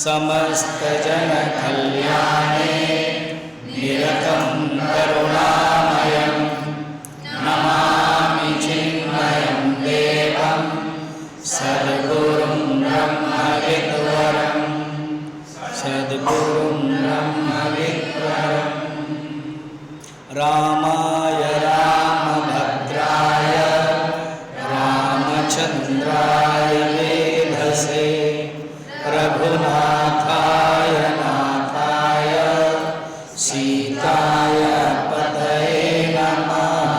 समस्त जन कल्याणे निरतं करुणामयं नमामि चिन्मयं देवं सद्गुरुं ब्रह्मविद्वरं सद्गुरुं ब्रह्मविद्वरं रामाय रामभद्राय रामचन्द्राय वेधसे रघुनाथाय नाथाय सीताय पतये नमः।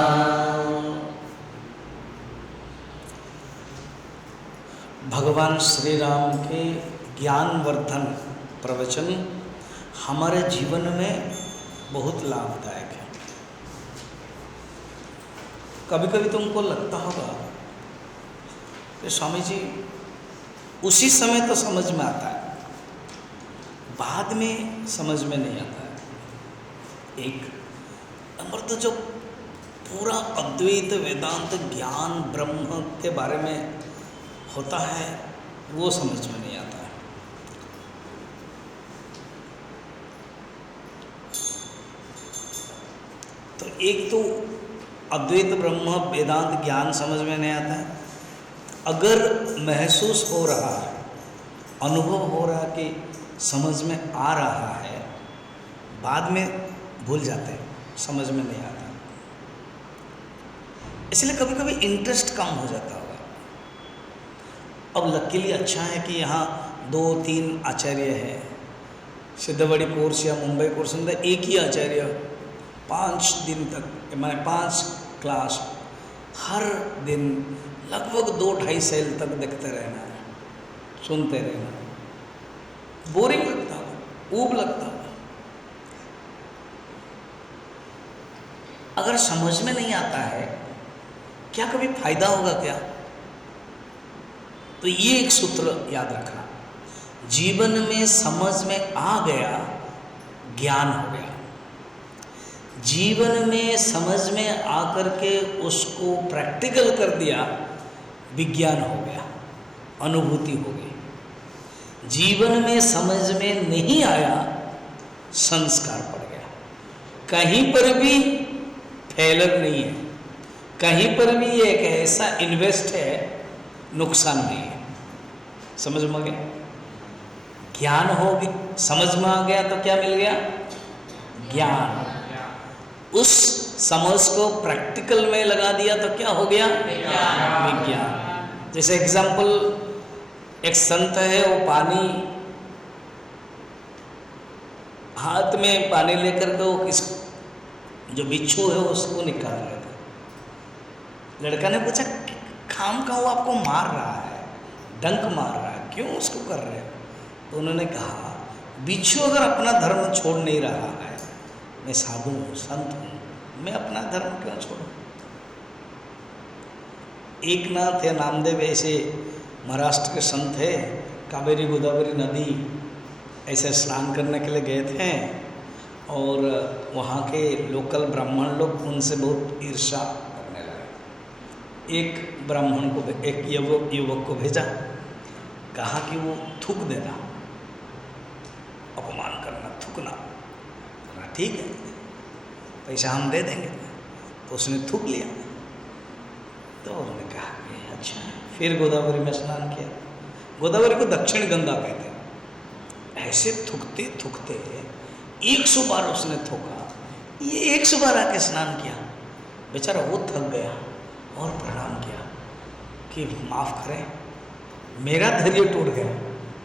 भगवान श्री राम के ज्ञानवर्धन प्रवचन हमारे जीवन में बहुत लाभदायक है। कभी कभी तुमको लगता होगा कि स्वामी जी उसी समय तो समझ में आता है, बाद में समझ में नहीं आता है। एक नंबर तो जो पूरा अद्वैत वेदांत ज्ञान ब्रह्म के बारे में होता है वो समझ में नहीं आता है। तो एक तो अद्वैत ब्रह्म वेदांत ज्ञान समझ में नहीं आता है। अगर महसूस हो रहा है, अनुभव हो रहा है कि समझ में आ रहा है, बाद में भूल जाते हैं, समझ में नहीं आता। इसलिए कभी कभी इंटरेस्ट कम हो जाता होगा। अब लकीली अच्छा है कि यहाँ 2-3 आचार्य हैं। सिद्धवड़ी कोर्स या मुंबई कोर्स में एक ही आचार्य 5 दिन तक, माने 5 क्लास हर दिन लगभग 2-2.5 साल तक देखते रहना है, सुनते रहना। बोरिंग लगता होगा, ऊब लगता होगा। अगर समझ में नहीं आता है, क्या कभी फायदा होगा क्या? तो ये एक सूत्र याद रखना, जीवन में समझ में आ गया, ज्ञान हो गया। जीवन में समझ में आकर के उसको प्रैक्टिकल कर दिया, विज्ञान हो गया, अनुभूति हो गई। जीवन में समझ में नहीं आया, संस्कार पड़ गया। कहीं पर भी फेलर नहीं है, कहीं पर भी एक ऐसा इन्वेस्ट है, नुकसान नहीं है। समझ में आ गया? ज्ञान हो गया, समझ में आ गया तो क्या मिल गया? ज्ञान। उस समझ को प्रैक्टिकल में लगा दिया तो क्या हो गया? विज्ञान। जैसे एग्जाम्पल, एक संत है, वो पानी हाथ में पानी लेकर के वो किस जो बिच्छू है उसको निकाल रहे थे। लड़का ने पूछा, खाम का वो आपको मार रहा है, डंक मार रहा है, क्यों उसको कर रहे हो? तो उन्होंने कहा, बिच्छू अगर अपना धर्म छोड़ नहीं रहा है, मैं साधु हूँ, संत हूँ, मैं अपना धर्म क्यों छोड़ूं? एक नाथ या नामदेव ऐसे महाराष्ट्र के संत है, कावेरी गोदावरी नदी ऐसे स्नान करने के लिए गए थे और वहाँ के लोकल ब्राह्मण लोग उनसे बहुत ईर्ष्या करने लगे। एक ब्राह्मण को, एक युवक को भेजा, कहा कि वो थूक देना, अपमान करना, थूकना। ठीक है, पैसा हम दे देंगे। तो उसने थूक लिया। तो उन्होंने कहा कि अच्छा। फिर गोदावरी में स्नान किया। गोदावरी को दक्षिण गंगा कहते हैं। ऐसे थूकते थूकते 100 बार उसने थूका। ये 100 बार आके स्नान किया। बेचारा वो थक गया और प्रणाम किया कि माफ़ करें, मेरा धैर्य टूट गया।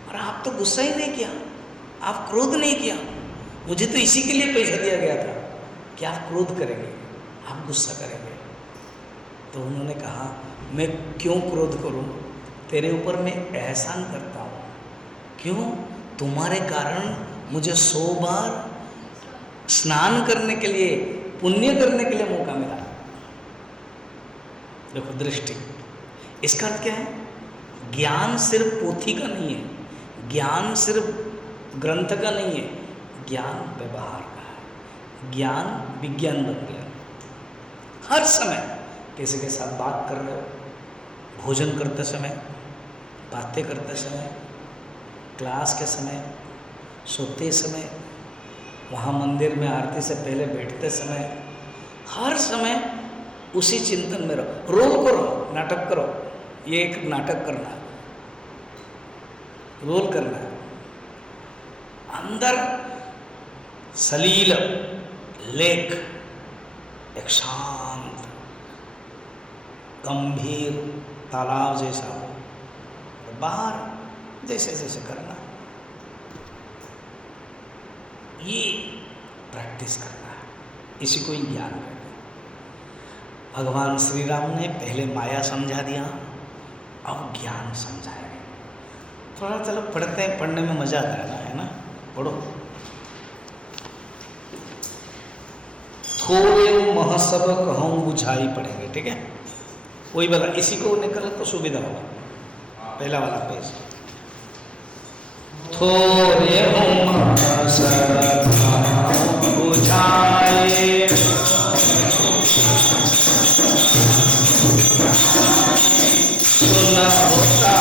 और आप तो गुस्सा ही नहीं किया, आप क्रोध नहीं किया, मुझे तो इसी के लिए पैसा दिया गया था कि आप क्रोध करेंगे, आप गुस्सा करेंगे। तो उन्होंने कहा, मैं क्यों क्रोध करूं? तेरे ऊपर मैं एहसान करता हूं। क्यों? तुम्हारे कारण मुझे 100 बार स्नान करने के लिए, पुण्य करने के लिए मौका मिला। देखो दृष्टि। इसका अर्थ क्या है? ज्ञान सिर्फ पोथी का नहीं है, ज्ञान सिर्फ ग्रंथ का नहीं है, ज्ञान व्यवहार का है। ज्ञान विज्ञान बन गया। हर समय किसी के साथ बात कर रहे हो, भोजन करते समय, बातें करते समय, क्लास के समय, सोते समय, वहाँ मंदिर में आरती से पहले बैठते समय, हर समय उसी चिंतन में रहो। रोल करो, नाटक करो, ये एक नाटक करना है, रोल करना है। अंदर सलील लेक, एक शांत गंभीर तालाब जैसा हो, बाहर जैसे जैसे करना, ये प्रैक्टिस करना है, इसी को ही ज्ञान कहते हैं। भगवान श्री राम ने पहले माया समझा दिया, अब ज्ञान समझाया। थोड़ा चलो पढ़ते हैं, पढ़ने में मजा आता है ना, पढ़ो। थोड़े महसब कहूँ बुझाई पढ़ेंगे, ठीक है? वही वाला, इसी को निकल तो सुविधा होगा। पहला वाला पेज, थोड़े महसब बुझाए सुना होता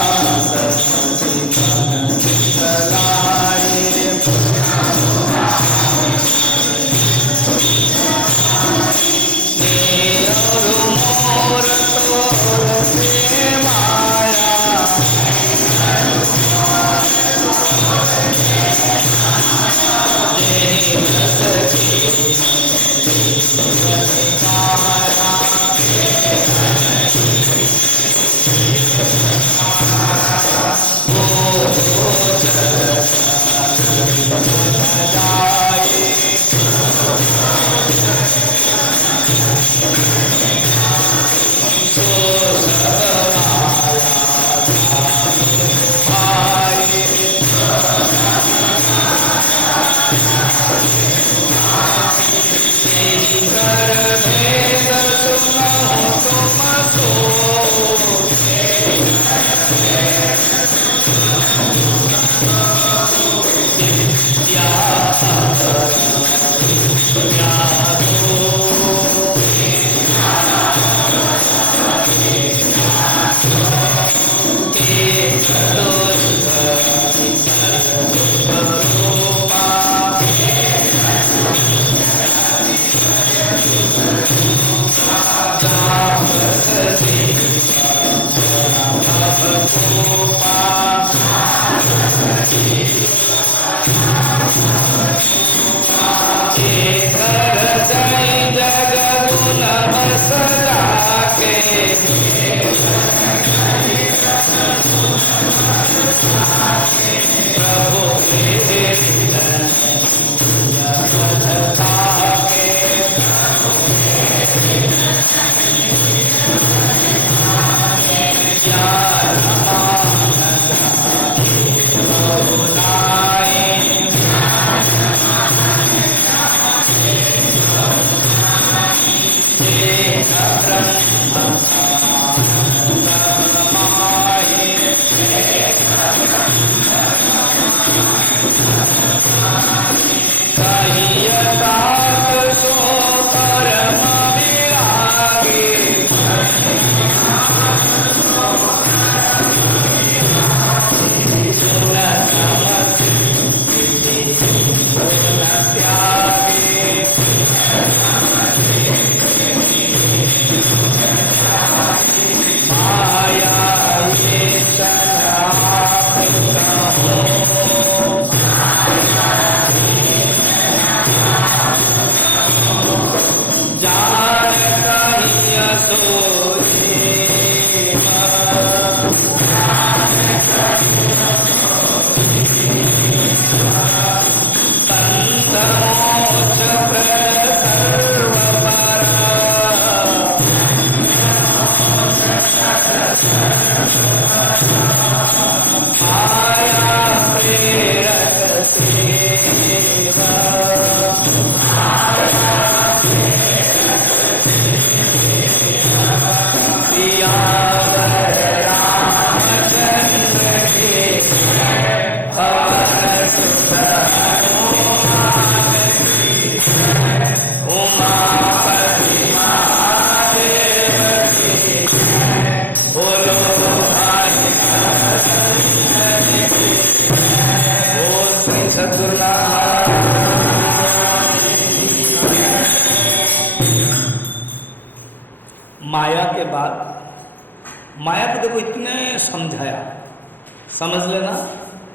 समझ लेना,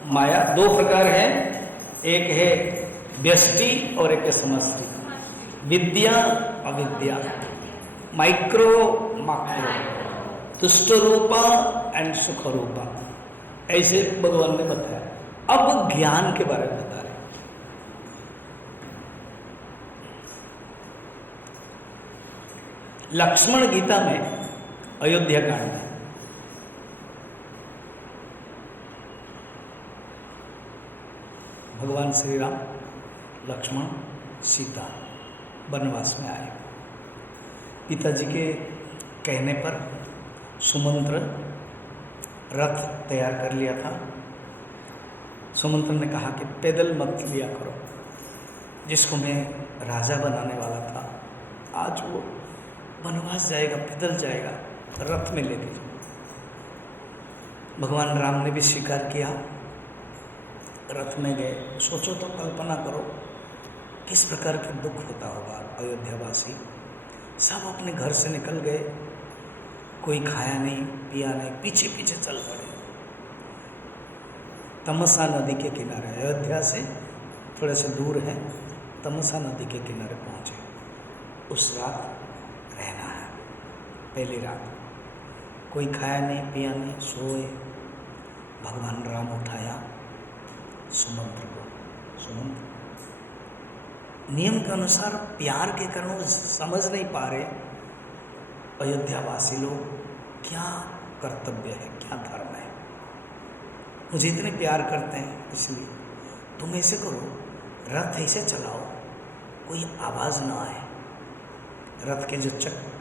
माया दो प्रकार है, एक है व्यष्टि और एक है समष्टि, विद्या अविद्या, माइक्रो माक्रो, तुष्ट रूपा एंड सुख रूपा, ऐसे भगवान ने बताया। अब ज्ञान के बारे में बता रहे। लक्ष्मण गीता में अयोध्या कांड में भगवान श्री राम, लक्ष्मण, सीता वनवास में आए। पिताजी के कहने पर सुमंत्र रथ तैयार कर लिया था। सुमंत्र ने कहा कि पैदल मत लिया करो, जिसको मैं राजा बनाने वाला था, आज वो वनवास जाएगा, पैदल जाएगा, रथ में लेके जाओ। भगवान राम ने भी स्वीकार किया, रथ में गए। सोचो तो, कल्पना करो किस प्रकार के दुख होता होगा अयोध्यावासी। सब अपने घर से निकल गए, कोई खाया नहीं पिया नहीं, पीछे पीछे चल पड़े। तमसा नदी के किनारे, अयोध्या से थोड़े से दूर है, तमसा नदी के किनारे पहुँचे। उस रात रहना है, पहली रात। कोई खाया नहीं पिया नहीं, सोए। भगवान राम उठाया सुमंत्र को। सुमंत्र नियम के अनुसार प्यार के कारण वो समझ नहीं पा रहे अयोध्यावासी लोग क्या कर्तव्य है, क्या धर्म है। मुझे इतने प्यार करते हैं, इसलिए तुम ऐसे करो, रथ ऐसे चलाओ कोई आवाज़ ना आए, रथ के जो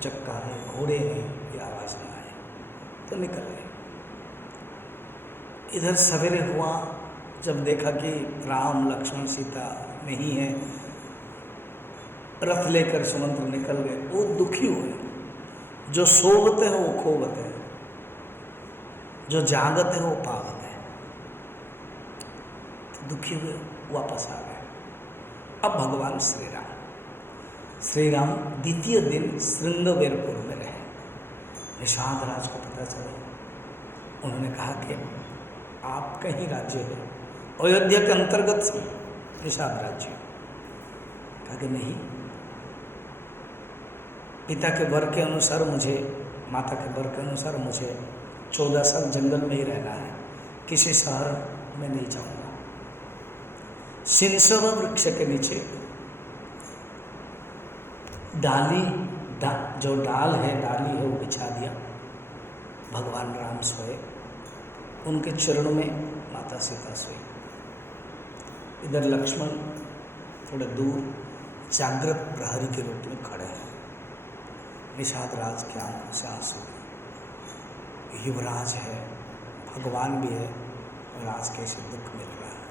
चक्का है, घोड़े हैं, ये आवाज़ ना आए। तो निकल गए। इधर सवेरे हुआ, जब देखा कि राम लक्ष्मण सीता नहीं है, रथ लेकर सुमंत्र निकल गए। वो दुखी हुए। जो सोवत है वो खोवत है, जो जागत है वो पावत है। तो दुखी हुए, वापस आ गए। अब भगवान श्री राम द्वितीय दिन श्रृंगवेरपुर में रहे। निषाद राज को पता चला। उन्होंने कहा कि आपका ही राज्य है, अयोध्या के अंतर्गत से निषाद राज्य। कहा कि नहीं, पिता के वर के अनुसार मुझे, माता के वर के अनुसार मुझे 14 साल जंगल में ही रहना है, किसी शहर में नहीं जाऊंगा। सिंसव वृक्ष के नीचे डाली, जो डाल है, डाली है, वो बिछा दिया। भगवान राम सोए, उनके चरणों में माता सीता सोई। इधर लक्ष्मण थोड़े दूर जागृत प्रहरी के रूप में खड़े हैं। निषाद राज के आंखों से आंसू। युवराज है, भगवान भी है, और आज कैसे दुख मिल रहा है।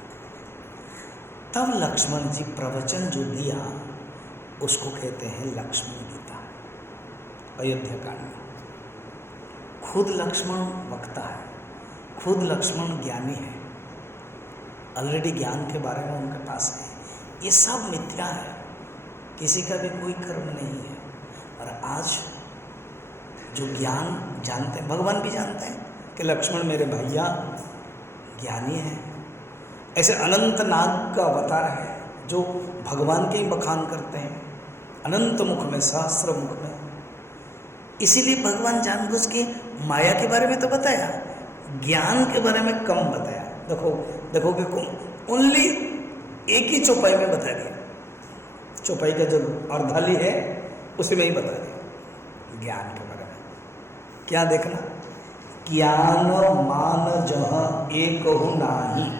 तब लक्ष्मण जी प्रवचन जो दिया उसको कहते हैं लक्ष्मण गीता, अयोध्या कांड में। खुद लक्ष्मण वक्ता है, खुद लक्ष्मण ज्ञानी है, ऑलरेडी ज्ञान के बारे में उनके पास है। ये सब मिथ्या है, किसी का भी कोई कर्म नहीं है। और आज जो ज्ञान जानते हैं, भगवान भी जानते हैं कि लक्ष्मण मेरे भैया ज्ञानी है। ऐसे अनंत नाग का अवतार है जो भगवान के ही बखान करते हैं, अनंत मुख में, सहस्र मुख में। इसीलिए भगवान जानबूझ के माया के बारे में तो बताया, ज्ञान के बारे में कम बताया। देखो कि ओनली एक ही चौपाई में बता दिया। चौपाई का जो अर्धाली है उसी में ही बता दिया ज्ञान के बारे में। क्या देखना, ज्ञान मान जहाँ एक हो नाही,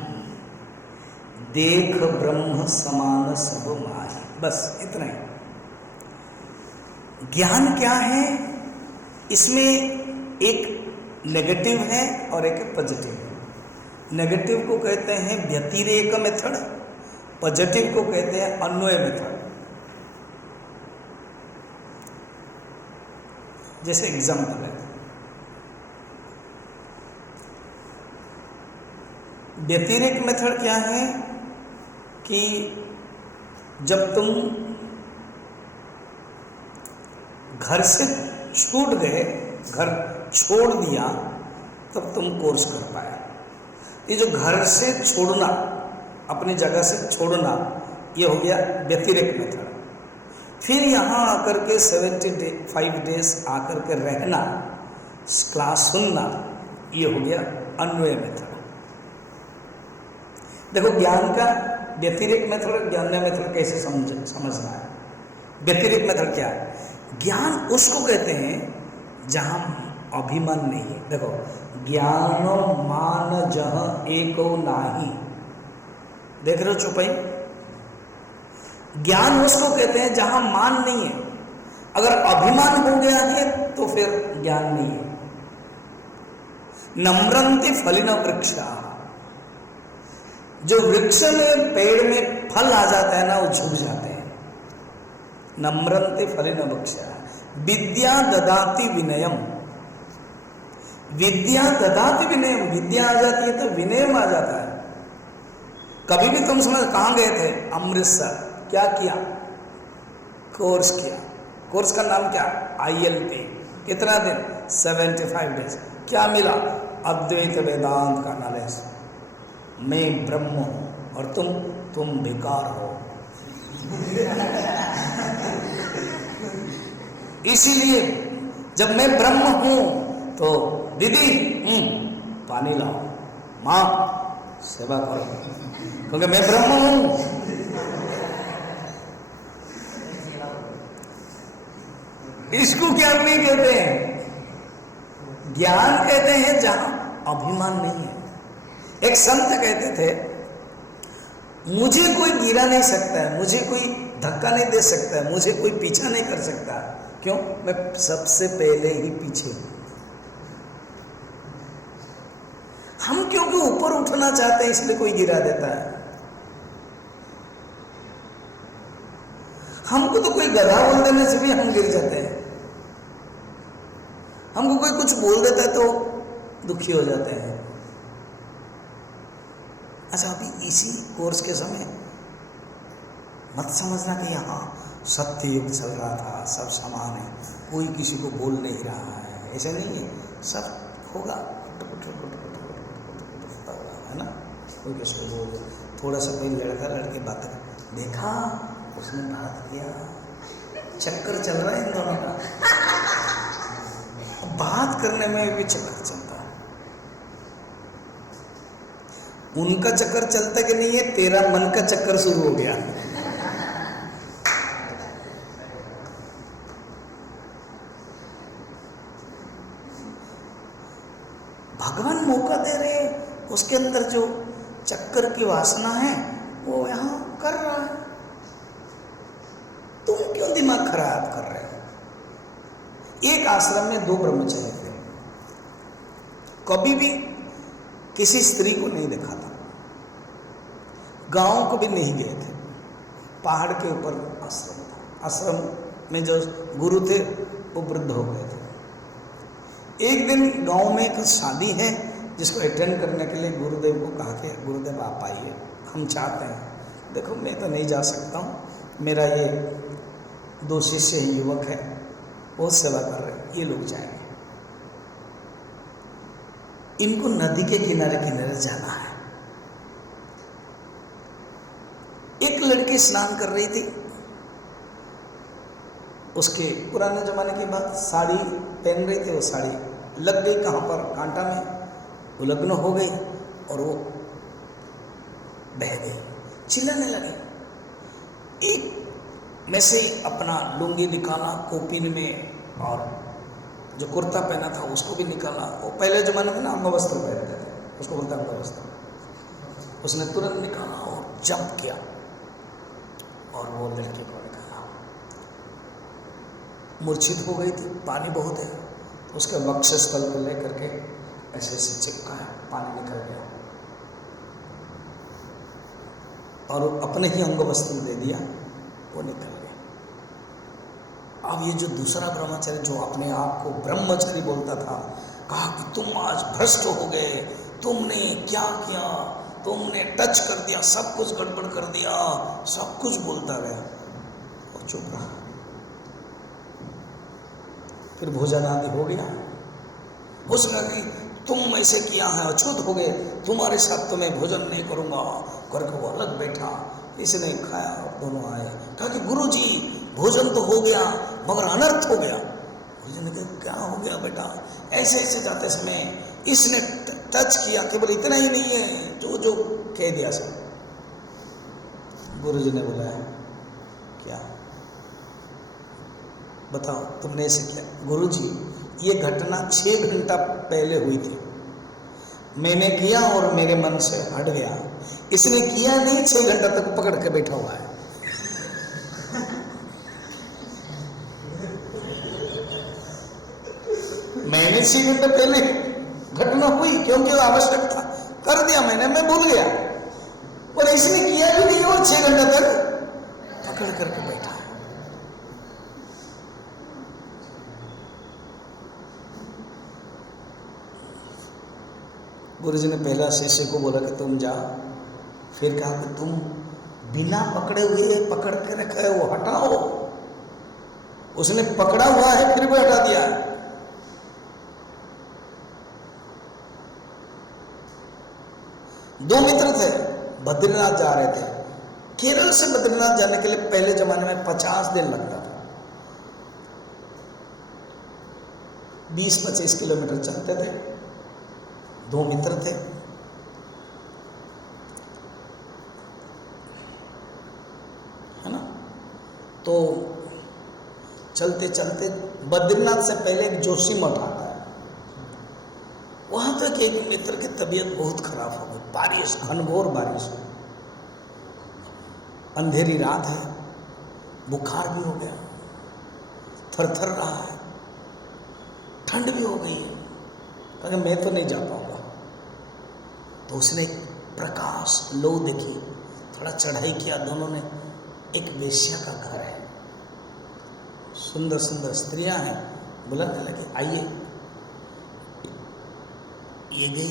देख ब्रह्म समान सब माही। बस इतना ही। ज्ञान क्या है, इसमें एक नेगेटिव है और एक पॉजिटिव है। नेगेटिव को कहते हैं व्यतिरेक मेथड, पॉजिटिव को कहते हैं अन्वय मेथड। जैसे एग्जाम्पल है, व्यतिरेक मेथड क्या है कि जब तुम घर से छूट गए, घर छोड़ दिया, तब तुम कोर्स कर पाए। ये जो घर से छोड़ना, अपनी जगह से छोड़ना, ये हो गया व्यतिरेक मेथड। फिर यहाँ आकर के 75 डेज आकर के रहना, क्लास सुनना, ये हो गया अन्वय मेथड। देखो ज्ञान का व्यतिरेक मेथड और ज्ञान्य मेथड कैसे समझना है। व्यतिरेक मेथड क्या है? ज्ञान उसको कहते हैं जहां अभिमान नहीं है। देखो, ज्ञान मान जह एको नाही, देख रहे हो चौपाई? ज्ञान उसको कहते हैं जहां मान नहीं है। अगर अभिमान हो गया है तो फिर ज्ञान नहीं है। नम्रंति फलिन वृक्षा, जो वृक्ष में पेड़ में फल आ जाता है ना, वो झुक जाते हैं। नम्रंति फलिन वृक्षा, विद्या ददाति विनयम, विद्या ददाति विनयम, विद्या आ जाती है तो विनयम आ जाता है। कभी भी तुम समझ, कहाँ गए थे? अमृतसर, क्या किया? कोर्स किया। कोर्स का नाम क्या? ILP। कितना दिन? 75 डेज। क्या मिला? अद्वैत वेदांत का नॉलेज। मैं ब्रह्म हूं और तुम बेकार हो। इसीलिए जब मैं ब्रह्म हूं तो दीदी पानी लाओ, मां सेवा करो, क्योंकि मैं ब्रह्म हूं। इसको ज्ञान नहीं कहते हैं। ज्ञान कहते हैं जहां अभिमान नहीं है। एक संत कहते थे, मुझे कोई गिरा नहीं सकता है, मुझे कोई धक्का नहीं दे सकता है, मुझे कोई पीछा नहीं कर सकता। क्यों? मैं सबसे पहले ही पीछे हूं। हम क्योंकि ऊपर उठना चाहते हैं इसलिए कोई गिरा देता है। हमको तो कोई गधा बोल देने से भी हम गिर जाते हैं। हमको कोई कुछ बोल देता है तो दुखी हो जाते हैं। अच्छा, अभी इसी कोर्स के समय मत समझना कि यहाँ सत्य युग चल रहा था, सब समान है, कोई किसी को बोल नहीं रहा है, ऐसा नहीं है। सब होगा, है ना? कोई किसी को बोल, थोड़ा सा कोई लड़का लड़की बात कर, देखा उसने बात किया, चक्कर चल रहा है इन दोनों का। बात करने में भी चक्कर चलता है। उनका चक्कर चलता कि नहीं है, तेरा मन का चक्कर शुरू हो गया। भगवान मौका दे रहे, उसके अंदर जो चक्कर की वासना है वो यहां कर रहा है। तुम क्यों दिमाग खराब कर रहे हो? एक आश्रम में 2 ब्रह्मचारी थे, कभी भी किसी स्त्री को नहीं देखा था, गांव को भी नहीं गए थे, पहाड़ के ऊपर आश्रम था। आश्रम में जो गुरु थे वो वृद्ध हो गए थे। एक दिन गांव में एक शादी है जिसको अटेंड करने के लिए गुरुदेव को कहा कि गुरुदेव आप आइए, हम चाहते हैं। देखो मैं तो नहीं जा सकता हूँ, मेरा ये 2 शिष्य युवक है, बहुत सेवा कर रहे हैं, ये लोग जाएंगे। इनको नदी के किनारे किनारे जाना है। एक लड़की स्नान कर रही थी, उसके पुराने जमाने की बात, साड़ी पहन रही थी, वो साड़ी लग गई कहाँ पर? कांटा में। वो लग्न हो गई और वो बह गई, चिल्लाने लगी। एक में से अपना लुंगी निकाला कोपिन में, और जो कुर्ता पहना था उसको भी निकाला। वो पहले जमाने में ना अंगवस्त्र पहनते थे, उसको बोलते अंगवस्त्र। उसने तुरंत निकाला और जंप किया और वो लड़की को निकाला। मूर्छित हो गई थी, पानी बहुत है, उसके वक्षस्थल को लेकर के ऐसे ऐसे चिपका है, पानी निकल गया और अपने ही अंगवस्त्र दे दिया, वो निकल गया। अब ये जो दूसरा ब्रह्मचारी जो अपने आप को ब्रह्मचारी बोलता था, कहा कि तुम आज भ्रष्ट हो गए, तुमने क्या किया, तुमने टच कर दिया, सब कुछ गड़बड़ कर दिया, सब कुछ बोलता गया और चुप रहा। फिर भोजन आदि हो गया, उसने कहा कि तुम ऐसे किया है, अछूत हो गए, तुम्हारे साथ तो मैं भोजन नहीं करूँगा करके वो अलग बैठा। इसने खाया, दोनों आए, कहा कि गुरुजी भोजन तो हो गया मगर अनर्थ हो गया। गुरुजी ने कहा क्या हो गया बेटा? ऐसे ऐसे जाते समय इसने टच किया, केवल इतना ही नहीं है, जो जो कह दिया सब। गुरुजी ने बोला क्या बताओ तुमने ऐसे किया? गुरुजी ये घटना 6 घंटा पहले हुई थी, मैंने किया और मेरे मन से हट गया। इसने किया नहीं, 6 घंटा तक पकड़ के बैठा हुआ है। मैंने 6 घंटे पहले घटना हुई क्योंकि वो आवश्यक था, कर दिया मैंने, मैं भूल गया, और इसने किया भी नहीं और 6 घंटा तक पकड़ करके बैठा। गुरुजी ने पहला शिष्य को बोला कि तुम जाओ, फिर कहा कि तुम बिना पकड़े हुए पकड़ के रखे है, वो हटाओ। उसने पकड़ा हुआ है फिर भी हटा दिया। दो मित्र थे, बद्रीनाथ जा रहे थे। केरल से बद्रीनाथ जाने के लिए पहले जमाने में 50 दिन लगता था। 20-25 किलोमीटर चलते थे। दो मित्र थे, है ना? तो चलते चलते बद्रीनाथ से पहले एक जोशी मठ आता है, वहां तक एक मित्र की तबीयत बहुत खराब हो गई। बारिश, घनघोर बारिश है, अंधेरी रात है, बुखार भी हो गया, थरथर रहा है, ठंड भी हो गई है, कहा मैं तो नहीं जा पाऊंगा। तो उसने एक प्रकाश लो देखी, थोड़ा चढ़ाई किया, दोनों ने, एक वेश्या का घर है, सुंदर सुंदर स्त्रियां हैं, बुलाने लगे आइए। ये गए,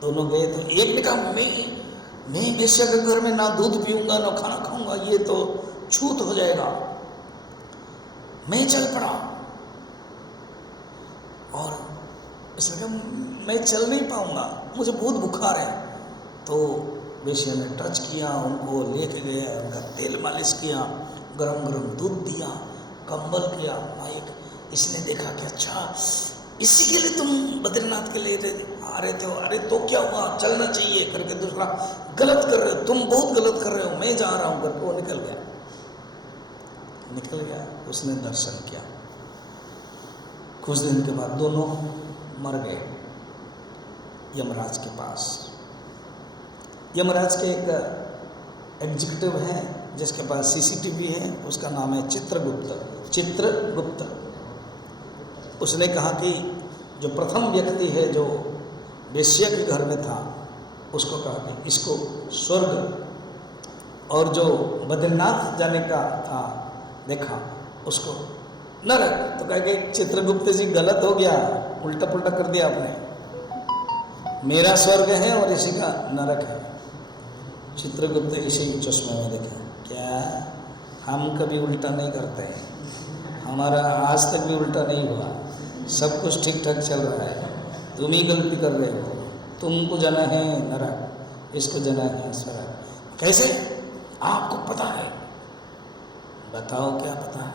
दोनों गए। तो एक ने कहा मैं वेश्या के घर में ना दूध पीऊंगा ना खाना खाऊंगा, ये तो छूत हो जाएगा। मैं चल पड़ा और इसने कहा मैं चल नहीं पाऊंगा, मुझे बहुत बुखार है। तो वेश्या ने टच किया, उनको लेके गया, उनका तेल मालिश किया, गरम गरम दूध दिया, कंबल किया, माइक। इसने देखा कि अच्छा इसी के लिए तुम बद्रीनाथ के लिए आ रहे थे? अरे तो क्या हुआ, चलना चाहिए करके। दूसरा गलत कर रहे हो तुम, बहुत गलत कर रहे हो, मैं जा रहा हूं करके वो निकल गया। उसने दर्शन किया। कुछ दिन के बाद दोनों मर गए यमराज के पास। यमराज के एक एग्जीक्यूटिव है जिसके पास सीसीटीवी है, उसका नाम है चित्रगुप्त। उसने कहा कि जो प्रथम व्यक्ति है जो वेश्या के घर में था, उसको कहा कि इसको स्वर्ग, और जो बद्रीनाथ जाने का था देखा उसको नरक। तो कहा कि चित्रगुप्त जी गलत हो गया, उल्टा पुल्टा कर दिया आपने, मेरा स्वर्ग है और इसी का नरक है। चित्रगुप्त इसी चश्मे में देखा, क्या हम कभी उल्टा नहीं करते हैं, हमारा आज तक भी उल्टा नहीं हुआ, सब कुछ ठीक ठाक चल रहा है, तुम ही गलती कर रहे हो, तुमको जाना है नरक, इसको जाना है स्वर्ग। कैसे आपको पता है? बताओ क्या पता है?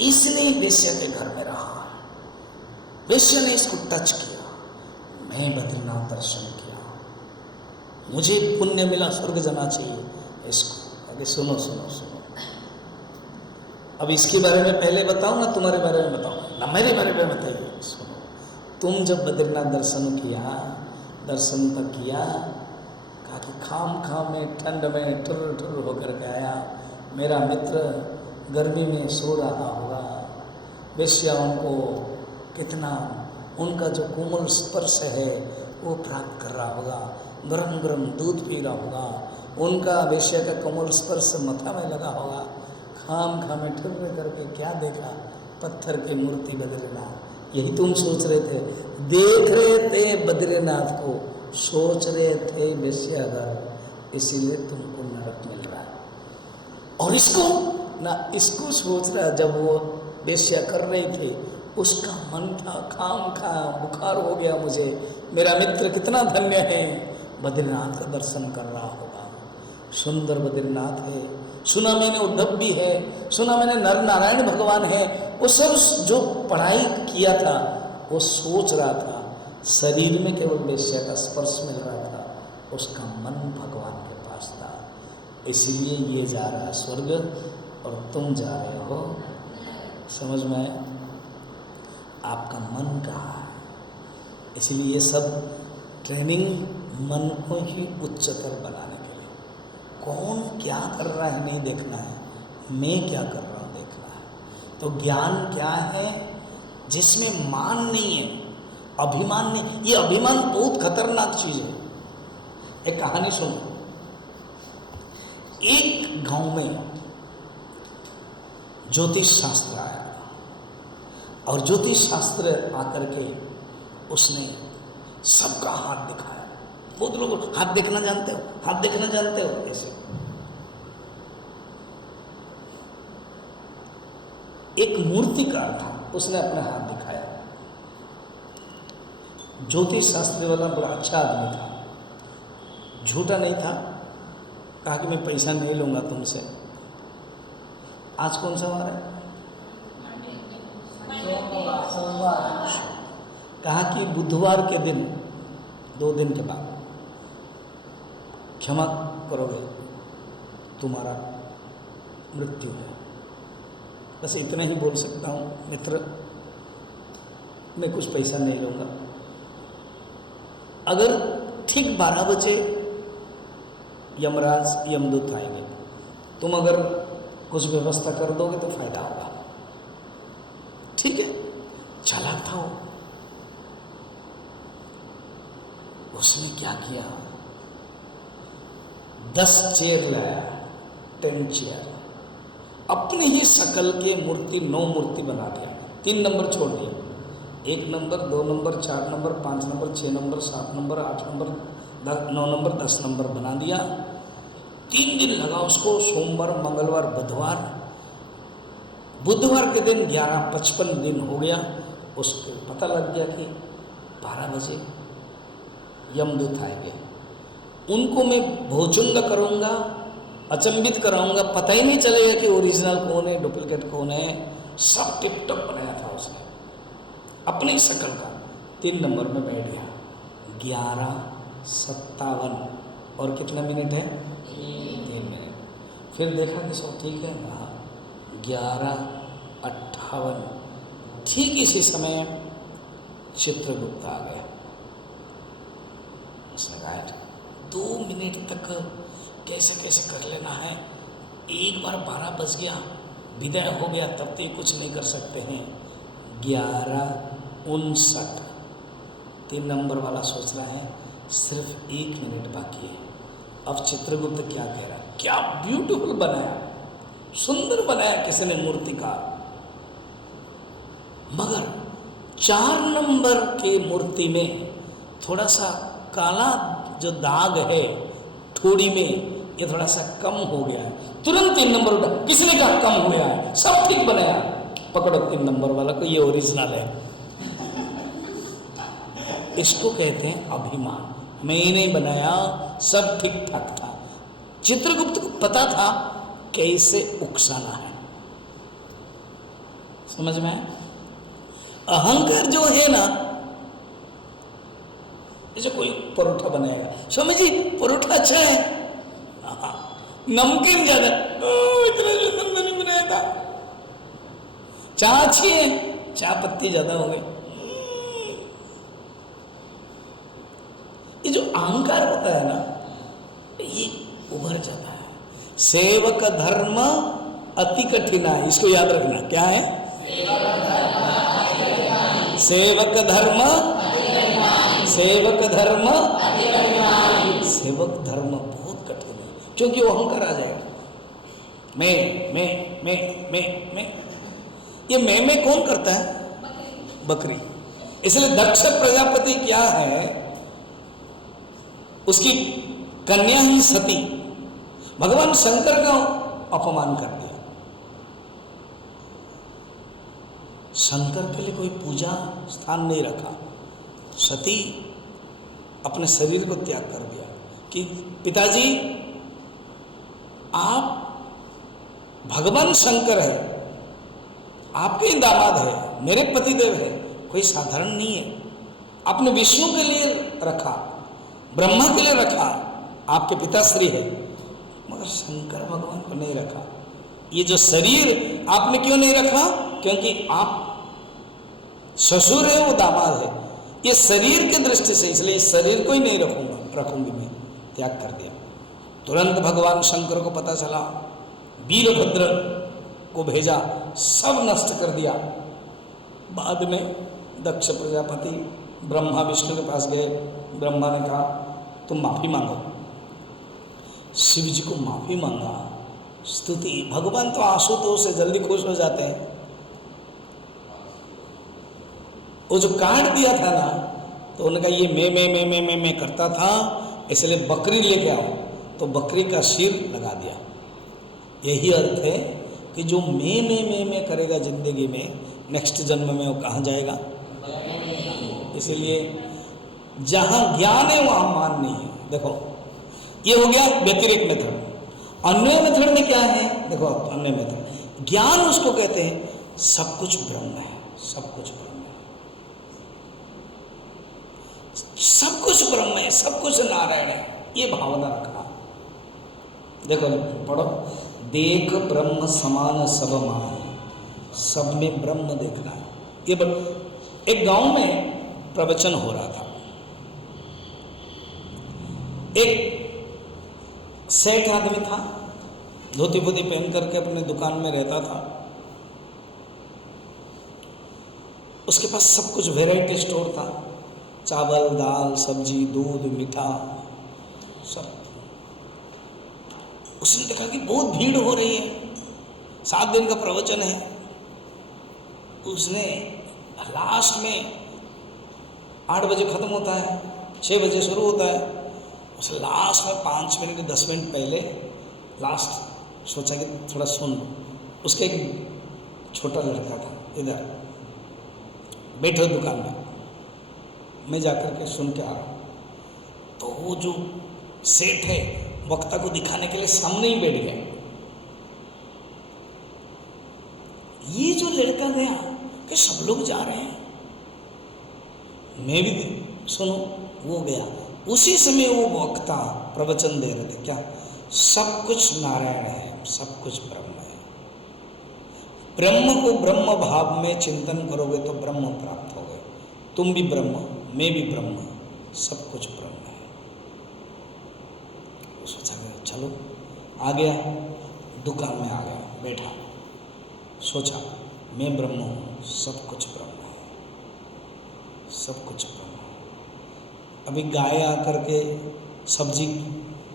इसने वेश्या के घर में रहा, वेश्या ने इसको टच किया, मैं बद्रीनाथ दर्शन किया, मुझे पुण्य मिला, स्वर्ग जाना चाहिए इसको। अरे सुनो, अब इसके बारे में पहले बताऊं ना तुम्हारे बारे में बताऊं ना मेरे बारे में बताइए। सुनो, तुम जब बद्रीनाथ दर्शन तक किया, कहा कि खाम में ठंड में ठुर होकर के आया, मेरा मित्र गर्मी में सो रहा होगा, वेश्या उनको कितना, उनका जो कोमल स्पर्श है वो प्राप्त कर रहा होगा, गरम गरम दूध पी रहा होगा, उनका वेश्या का कोमल स्पर्श मथा में लगा होगा, खाम में ठुर्र करके क्या देखा? पत्थर की मूर्ति बद्रीनाथ। यही तुम सोच रहे थे, देख रहे थे बद्रीनाथ को, सोच रहे थे वेश्या घर, इसीलिए तुमको नरक मिल रहा है। और इसको सोच रहा, जब वो वेश्या कर रही थी उसका मन था खाम खा बुखार हो गया मुझे, मेरा मित्र कितना धन्य है, बद्रीनाथ का दर्शन कर रहा होगा, सुंदर बद्रीनाथ है, सुना मैंने उद्धव भी है, सुना मैंने नर नारायण भगवान है। वो सब जो पढ़ाई किया था वो सोच रहा था, शरीर में केवल वेश्या का स्पर्श मिल रहा था, उसका मन भगवान के पास था। इसलिए ये जा रहा है स्वर्ग और तुम जा रहे हो, समझ में आया? आपका मन कहाँ है? इसलिए ये सब ट्रेनिंग मन को ही उच्चतर बनाने के लिए। कौन क्या कर रहा है नहीं देखना है, मैं क्या कर रहा हूँ देखना है। तो ज्ञान क्या है? जिसमें मान नहीं है, अभिमान नहीं। ये अभिमान बहुत खतरनाक चीज है। एक कहानी सुनो। एक गांव में ज्योतिष शास्त्र आया और ज्योतिष शास्त्र आकर के उसने सबका हाथ दिखाया। बहुत लोग हाथ देखना जानते हो, हाथ देखना जानते हो ऐसे। एक मूर्तिकार था, उसने अपना हाथ दिखाया। ज्योतिष शास्त्री वाला बड़ा अच्छा आदमी था, झूठा नहीं था। कहा कि मैं पैसा नहीं लूंगा तुमसे। आज कौन सा वार है? कहा कि बुधवार के दिन 2 दिन के बाद क्षमा करोगे, तुम्हारा मृत्यु है। बस इतना ही बोल सकता हूँ मित्र, मैं कुछ पैसा नहीं लूँगा। अगर ठीक 12 बजे यमराज यमदूत आएंगे, तुम अगर कुछ व्यवस्था कर दोगे तो फायदा होगा। ठीक है, चालाक था वो। उसने क्या किया, 10 चेयर लाया, 10 चेयर, अपनी ही शकल के मूर्ति 9 मूर्ति बना दिया। 3 नंबर छोड़ दिया, 1 number, 2 number, 4 number, 5 number, 6 number, 7 number, 8 number, 9 number, 10 number बना दिया। 3 दिन लगा उसको, सोमवार, मंगलवार, बुधवार। बुधवार के दिन 11:55 दिन हो गया। उसको पता लग गया कि 12 बजे यमदूत आएंगे, उनको मैं भोचुंगा करूँगा, अचंभित कराऊंगा, पता ही नहीं चलेगा कि ओरिजिनल कौन है, डुप्लीकेट कौन है। सब टिप टॉप बनाया था उसने अपनी शकल का। 3 नंबर में बैठ गया। 11:57 और कितना मिनट है? 3 मिनट। फिर देखा कि सब ठीक है ना। 11:58 ठीक इसी समय चित्रगुप्त आ गया। उसने कहा 2 मिनट तक कैसे कैसे कर लेना है, एक बार 12 बज गया, विदाई हो गया, तब तो ये कुछ नहीं कर सकते हैं। 11:59 3 नंबर वाला सोच रहा है सिर्फ 1 मिनट बाकी है। अब चित्रगुप्त क्या कह रहा, क्या ब्यूटीफुल बनाया, सुंदर बनाया किसी ने मूर्तिकार, मगर 4 नंबर के मूर्ति में थोड़ा सा काला जो दाग है थोड़ी में, ये थोड़ा सा कम हो गया है। तुरंत 3 नंबर उठा, किसी ने कहा कम हो गया है, सब ठीक बनाया, पकड़ो 3 नंबर वाला को, ये ओरिजिनल है। इसको कहते हैं अभिमान। मैंने बनाया, सब ठीक ठाक था। चित्रगुप्त को पता था कैसे उकसाना है, समझ में आया? अहंकार जो है ना, जैसे कोई परोठा बनाएगा, स्वामी जी परोठा अच्छा है, नमकीन ज्यादा, इतना सुंदर नहीं बनाया था, चाय अच्छी है, चाय पत्ती ज्यादा हो गई। ये जो अहंकार होता है ना, ये उभर जाता है। सेवक धर्म अति कठिना है, इसको याद रखना। क्या है? सेवक धर्म, सेवक धर्म, सेवक धर्म बहुत कठिन है, क्योंकि वो अहंकार आ जाएगा। मैं ये मैं कौन करता है? बकरी। इसलिए दक्ष प्रजापति क्या है, उसकी कन्या ही सती, भगवान शंकर का अपमान कर दिया। शंकर के लिए कोई पूजा स्थान नहीं रखा। सती अपने शरीर को त्याग कर दिया कि पिताजी आप भगवान शंकर है, आपके ही दामाद है, मेरे पतिदेव है, कोई साधारण नहीं है। आपने विष्णु के लिए रखा, ब्रह्मा के लिए रखा, आपके पिताश्री है, मगर शंकर भगवान को नहीं रखा। ये जो शरीर आपने क्यों नहीं रखा? क्योंकि आप ससुर है, वो दामाद है। ये शरीर की दृष्टि से, इसलिए इस शरीर को ही नहीं रखूंगी मैं, त्याग कर दिया। तुरंत भगवान शंकर को पता चला, वीरभद्र को भेजा, सब नष्ट कर दिया। बाद में दक्ष प्रजापति ब्रह्मा विष्णु के पास गए। ब्रह्मा ने कहा तुम माफी मांगो। शिव जी को माफी मांगा, स्तुति। भगवान तो आशुतोष से जल्दी खुश हो जाते हैं। वो जो काट दिया था ना, तो उन्होंने कहा ये मैं करता था, इसलिए बकरी लेके आओ। तो बकरी का सिर लगा दिया। यही अर्थ है कि जो मैं करेगा जिंदगी में, नेक्स्ट जन्म में वो कहाँ जाएगा? इसलिए जहाँ ज्ञान है वहाँ मान नहीं है। देखो ये हो गया व्यतिरेक मेथड। अन्वय मेथड में क्या है? देखो अन्वय मेथड, ज्ञान उसको कहते हैं सब कुछ ब्रह्म है, सब कुछ ब्रह्म है, सब कुछ ब्रह्म है, सब कुछ नारायण है, ये भावना रखना। देखो पढ़ो, देख ब्रह्म समान सब मान, सब में ब्रह्म देखना है। ये एक गांव में प्रवचन हो रहा था। एक सेठ आदमी था, धोती पोती पहन करके अपने दुकान में रहता था। उसके पास सब कुछ वैरायटी स्टोर था, चावल दाल सब्जी दूध मीठा सब। उसने देखा कि बहुत भीड़ हो रही है, 7 दिन का प्रवचन है। उसने लास्ट में 8 बजे खत्म होता है, 6 बजे शुरू होता है। उस लास्ट में 5 मिनट 10 मिनट पहले लास्ट सोचा कि थोड़ा सुन लो। उसके एक छोटा लड़का था, इधर बैठे दुकान में, मैं जाकर के सुन के आ रहा हूँ। तो वो जो सेठ है वक्ता को दिखाने के लिए सामने ही बैठ गया। ये जो लड़का गया कि सब लोग जा रहे हैं, मैं भी सुनो, वो गया। उसी समय वो वक्ता प्रवचन दे रहे थे, क्या? सब कुछ नारायण है, सब कुछ ब्रह्म है। ब्रह्म को ब्रह्म भाव में चिंतन करोगे तो ब्रह्म प्राप्त होगे। तुम भी ब्रह्म, मैं भी ब्रह्म, सब कुछ ब्रह्म है। सोचा गया चलो, आ गया, दुकान में आ गया, बैठा, सोचा मैं ब्रह्म हूँ, सब कुछ ब्रह्म है, सब कुछ ब्रह्म है। अभी गाय आकर के सब्जी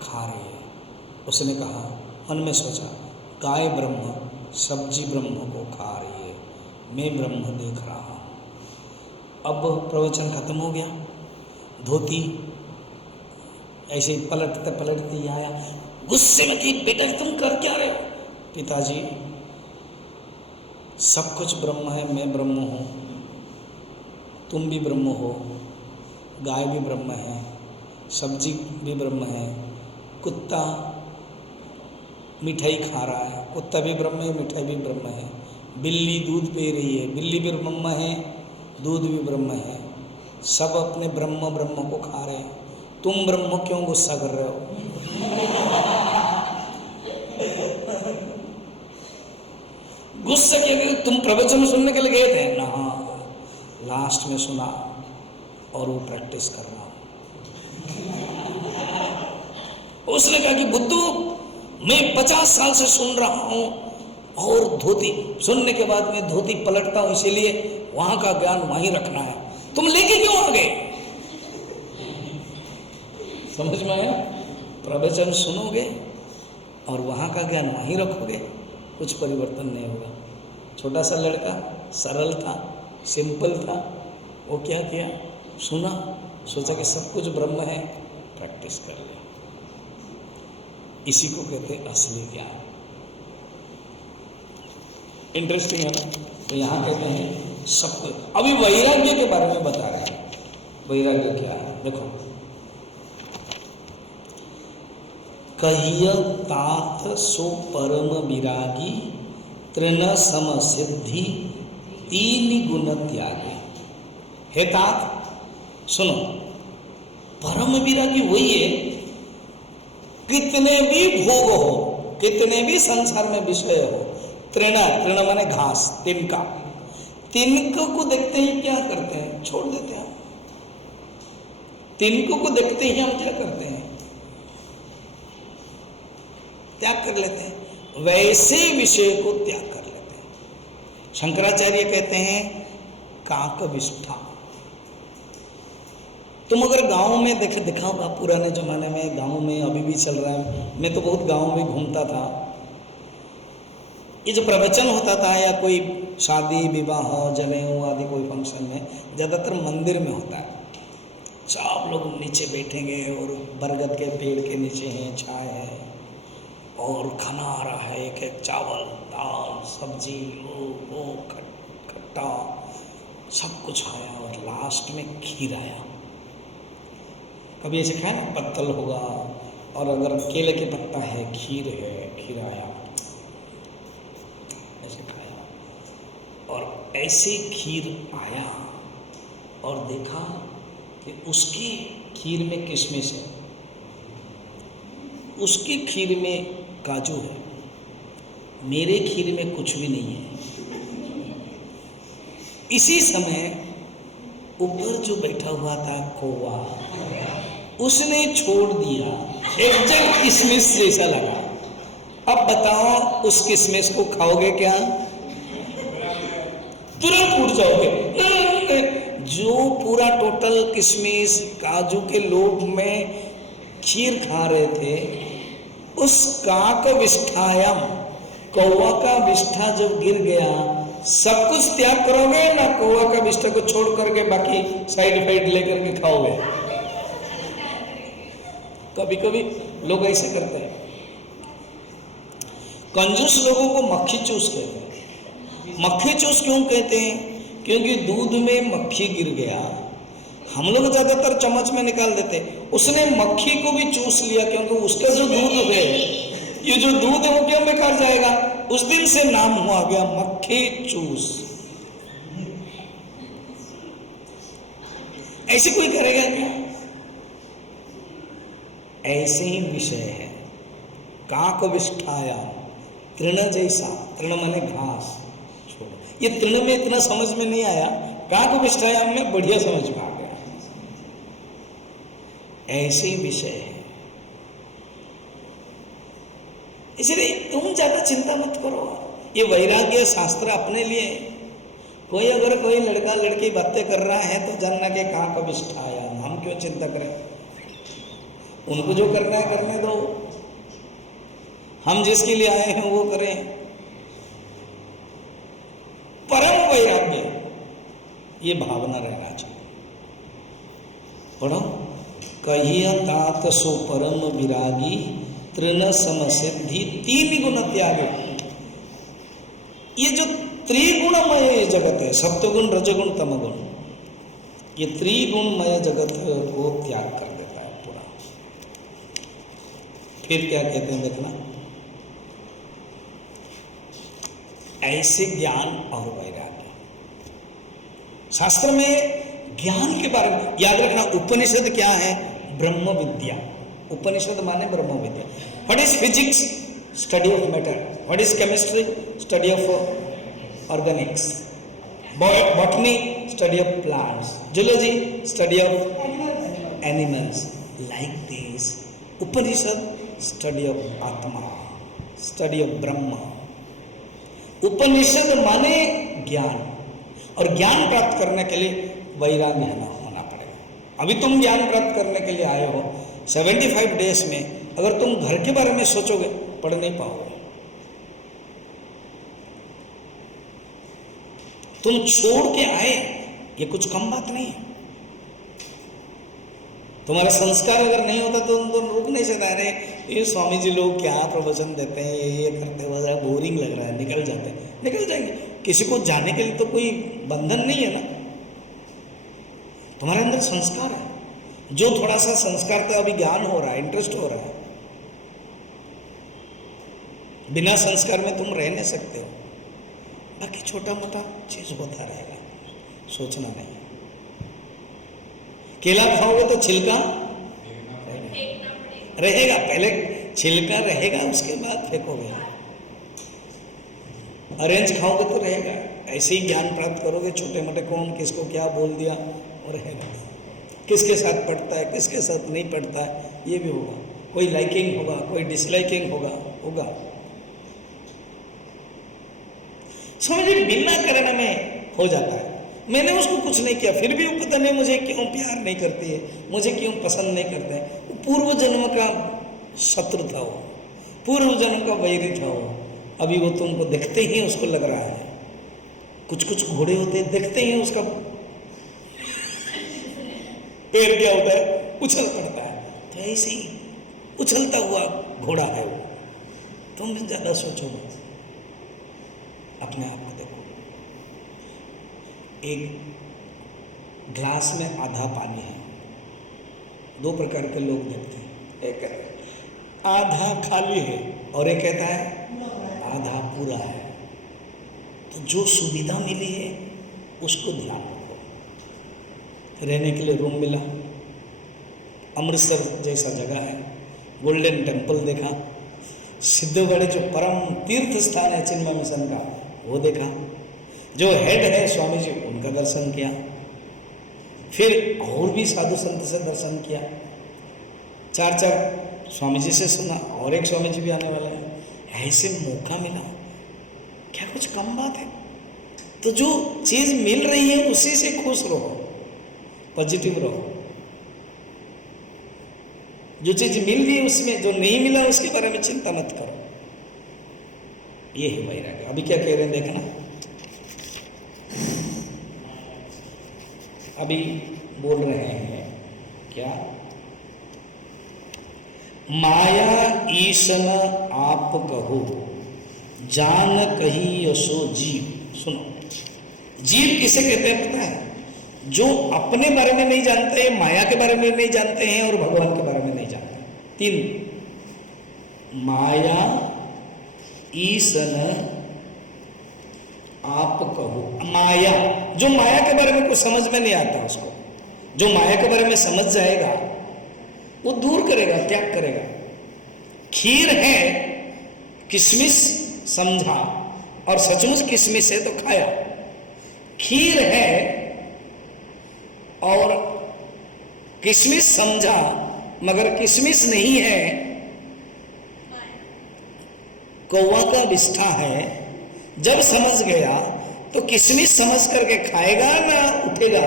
खा रही है। उसने कहा, मन में सोचा, गाय ब्रह्म सब्जी ब्रह्म को खा रही है, मैं ब्रह्म देख रहा हूँ। अब प्रवचन खत्म हो गया। धोती ऐसे ही पलटते पलटते आया, गुस्से में कि बेटा तुम कर क्या रहे हो? पिताजी सब कुछ ब्रह्म है, मैं ब्रह्म हूँ, तुम भी ब्रह्म हो, गाय भी ब्रह्म है, सब्जी भी ब्रह्म है, कुत्ता मिठाई खा रहा है, कुत्ता भी ब्रह्म है, मिठाई भी ब्रह्म है, बिल्ली दूध पी रही है, बिल्ली भी ब्रह्म है, दूध भी ब्रह्म है, सब अपने ब्रह्म ब्रह्म को खा रहे हैं। तुम ब्रह्म क्यों गुस्सा कर रहे हो? गुस्सा किया? तुम प्रवचन सुनने के लिए गए थे ना? लास्ट में सुना और वो प्रैक्टिस कर रहा हूं। उसने कहा कि बुद्धू मैं 50 साल से सुन रहा हूं और धोती सुनने के बाद मैं धोती पलटता हूं, इसीलिए वहां का ज्ञान वहीं रखना है। तुम लेके क्यों आ गए? समझ में आया? प्रवचन सुनोगे और वहां का ज्ञान वहीं रखोगे, कुछ परिवर्तन नहीं होगा। छोटा सा लड़का सरल था, सिंपल था, वो क्या किया? सुना, सोचा कि सब कुछ ब्रह्म है, प्रैक्टिस कर लिया। इसी को कहते हैं असली ज्ञान। इंटरेस्टिंग है ना? तो यहाँ कहते हैं सब कुछ। अभी वैराग्य के बारे में बता रहे हैं, वैराग्य क्या है देखो। कहिय तात सो परम विरागी तृण सम सिद्धि तीन गुण त्यागी। हे तात सुनो, परम विरागी वही है, कितने भी भोग हो, कितने भी संसार में विषय हो, तृण, तृण माने घास, तिनका, तिनकों को देखते ही क्या करते हैं, छोड़ देते हैं। तिनकों को देखते ही हम क्या करते हैं, त्याग कर लेते हैं। वैसे विषय को त्याग कर लेते हैं। शंकराचार्य कहते हैं काकविष्ठा। तुम अगर गांव में देखा होगा, पुराने जमाने में गांव में अभी भी चल रहा है, मैं तो बहुत गांव में घूमता था, ये जो प्रवचन होता था या कोई शादी विवाह जनेऊ आदि कोई फंक्शन में, ज़्यादातर मंदिर में होता है। सब लोग नीचे बैठेंगे और बरगद के पेड़ के नीचे हैं, छाए है और खाना आ रहा है, एक एक चावल दाल सब्जी वो खट्टा सब कुछ आया और लास्ट में खीर आया। कभी ऐसे खाया ना, पत्तल होगा और अगर केले के पत्ता है, खीर है, खीर आया, ऐसे खाया और ऐसे खीर आया और देखा कि उसकी खीर में किशमिश है, उसकी खीर में काजू है, मेरे खीर में कुछ भी नहीं है। इसी समय ऊपर जो बैठा हुआ था कौवा, उसने छोड़ दिया, एकदम किशमिश जैसा लगा। अब बताओ उस किशमिश को खाओगे क्या? तुरंत उठ जाओगे। जो पूरा टोटल किशमिश काजू के लोभ में खीर खा रहे थे, उस काक विष्ठायाम, कौवा का विष्ठा जब गिर गया, सब कुछ त्याग करोगे ना कौवा का विष्ठा को छोड़ करके बाकी साइड फाइड लेकर के खाओगे? कभी कभी लोग ऐसे करते हैं। कंजूस लोगों को मक्खी चूस कहते हैं। मक्खी चूस क्यों कहते हैं? क्योंकि दूध में मक्खी गिर गया, हम लोग ज्यादातर चम्मच में निकाल देते, उसने मक्खी को भी चूस लिया, क्योंकि उसका जो दूध है, ये जो दूध है वो क्यों बेकार जाएगा? उस दिन से नाम हुआ गया मक्खी चूस। ऐसे कोई करेगा क्या? ऐसे ही विषय है। काक विष्ठाया, तृण जैसा, तृण माने घास, छोड़ो। ये तृण में इतना समझ में नहीं आया, काक विष्ठाया में बढ़िया समझ में आ गया। ऐसे ही विषय है। इसलिए तुम ज्यादा चिंता मत करो, ये वैराग्य शास्त्र अपने लिए है। कोई अगर कोई लड़का लड़की बातें कर रहा है तो जानना कि काक विष्ठाया, हम क्यों चिंता करें? उनको जो करना है करने दो, हम जिसके लिए आए हैं वो करें। परम वैराग्य, ये भावना रहना चाहिए। पढ़ो, कहिय तात सो परम विरागी तृण सम सिद्धि तीन गुण त्यागे। ये जो त्रिगुणमय जगत है, सप्तगुण रजगुण तमगुण, ये त्रिगुणमय जगत को त्याग कर देता है पूरा। फिर क्या कहते हैं देखना, ऐसे ज्ञान और वैराग्य। शास्त्र में ज्ञान के बारे में याद रखना, उपनिषद क्या है? ब्रह्म विद्या। उपनिषद माने ब्रह्म विद्या। What is physics? Study of matter. What is chemistry? Study of organics. Botany, study of plants. Zoology, study of animals. Like this Upanishad, study of atma, study of Brahma. Upanishad माने ज्ञान, और ज्ञान प्राप्त करने के लिए वैराग्य होना पड़ेगा। अभी तुम ज्ञान प्राप्त करने के लिए आए हो, 75 डेज में अगर तुम घर के बारे में सोचोगे, पढ़ नहीं पाओगे। तुम छोड़ के आए, ये कुछ कम बात नहीं है। तुम्हारा संस्कार अगर नहीं होता तो तुम रुक नहीं सकता। अरे ये स्वामी जी लोग क्या प्रवचन देते हैं, ये करते हुए बोरिंग लग रहा है, निकल जाते हैं। निकल जाएंगे। किसी को जाने के लिए तो कोई बंधन नहीं है ना। तुम्हारे अंदर संस्कार है, जो थोड़ा सा संस्कार था अभी ज्ञान हो रहा है, इंटरेस्ट हो रहा है। बिना संस्कार में तुम रह नहीं सकते हो। बाकी छोटा मोटा चीज होता रहेगा, सोचना नहीं। केला खाओगे तो छिलका रहेगा, पहले छिलका रहेगा, उसके बाद फेंकोगे। ऑरेंज खाओगे तो रहेगा। ऐसे ही ज्ञान प्राप्त करोगे, छोटे मोटे कौन किसको क्या बोल दिया वो रहेगा। किसके साथ पढ़ता है, किसके साथ नहीं पढ़ता है, ये भी होगा। कोई लाइकिंग होगा, कोई डिसलाइकिंग होगा। समझिए, बिना कारण में हो जाता है। मैंने उसको कुछ नहीं किया, फिर भी वो पता नहीं मुझे क्यों प्यार नहीं करती है, मुझे क्यों पसंद नहीं करते हैं। वो पूर्व जन्म का शत्रु था, वो पूर्व जन्म का वैरी था वो। अभी वो तुमको देखते ही उसको लग रहा है। कुछ घोड़े होते हैं, देखते ही उसका पैर क्या होता है, उछल पड़ता है। तो ऐसे ही उछलता हुआ घोड़ा है वो। तुम भी ज्यादा सोचो मत, अपने आप को देखो। एक ग्लास में आधा पानी है। दो प्रकार के लोग देखते हैं, एक आधा खाली है और एक कहता है आधा पूरा है। तो जो सुविधा मिली है उसको ध्यान रखो। रहने के लिए रूम मिला, अमृतसर जैसा जगह है, गोल्डन टेम्पल देखा, सिद्धगढ़ जो परम तीर्थ स्थान है चिन्मय मिशन का वो देखा, जो हेड है स्वामी जी उनका दर्शन किया, फिर और भी साधु संत से दर्शन किया, चार स्वामी जी से सुना, और एक स्वामी जी भी आने वाले हैं। ऐसे मौका मिला, क्या कुछ कम बात है? तो जो चीज मिल रही है उसी से खुश रहो, पॉजिटिव रहो। जो चीज मिल गई उसमें, जो नहीं मिला उसके बारे में चिंता मत करो। ये है वैराग्य। अभी क्या कह रहे हैं देखना। अभी बोल रहे हैं क्या, माया ईसन आप कहो, जान कही यशो जीव। सुनो, जीव किसे कहते हैं पता है? जो अपने बारे में नहीं जानते हैं, माया के बारे में नहीं जानते हैं और भगवान के बारे में नहीं जानते। तीन, माया ईसन आप कहो। माया, जो माया के बारे में कुछ समझ में नहीं आता उसको, जो माया के बारे में समझ जाएगा वो दूर करेगा, त्याग करेगा। खीर है, किशमिश समझा और सचमुच किशमिश है तो खाया। खीर है और किशमिश समझा मगर किशमिश नहीं है, कौवा का विष्ठा है। जब समझ गया तो किशमिश समझ करके खाएगा ना उठेगा?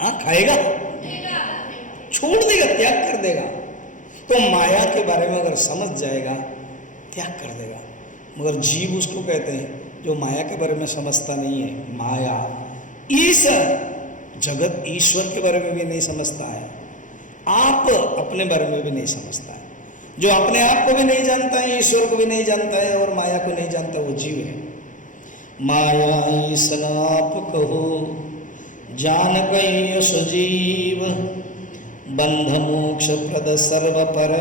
हाँ, खाएगा, छोड़ देगा, त्याग कर देगा। तो माया के बारे में अगर समझ जाएगा त्याग कर देगा। मगर जीव उसको कहते हैं जो माया के बारे में समझता नहीं है। माया इस जगत ईश्वर के बारे में भी नहीं समझता है, आप अपने बारे में भी नहीं समझता है। जो अपने आप को भी नहीं जानता है, ईश्वर को भी नहीं जानता है और माया को नहीं जानता, वो जीव है। माया ईसन आप कहो, जान कही सजीव, बंध मोक्ष प्रद सर्व पर,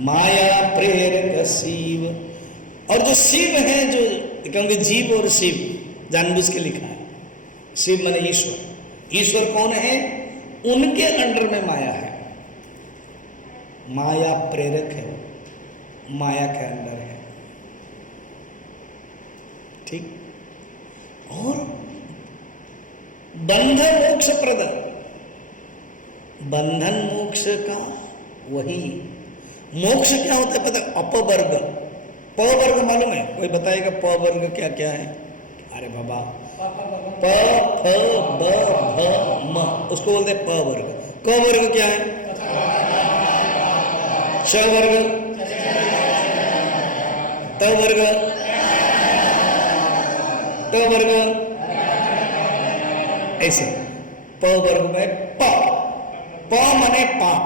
माया प्रेरक शिव। और जो शिव है, जो क्योंकि जीव और शिव जानबूझ के लिखा है, शिव माने ईश्वर। ईश्वर कौन है? उनके अंडर में माया है। माया प्रेरक है, माया के अंदर है। ठीक। और बंधन मोक्ष प्रद, बंधन मोक्ष का वही मोक्ष क्या होता है पता? अपवर्ग। प वर्ग मालूम है? कोई बताएगा प वर्ग क्या क्या है? अरे बाबा, प फ ब भ म, उसको बोलते हैं प वर्ग। क वर्ग क्या है? च वर्ग, त वर्ग, ट वर्ग, ऐसे। प वर्ग में प, प माने पाप,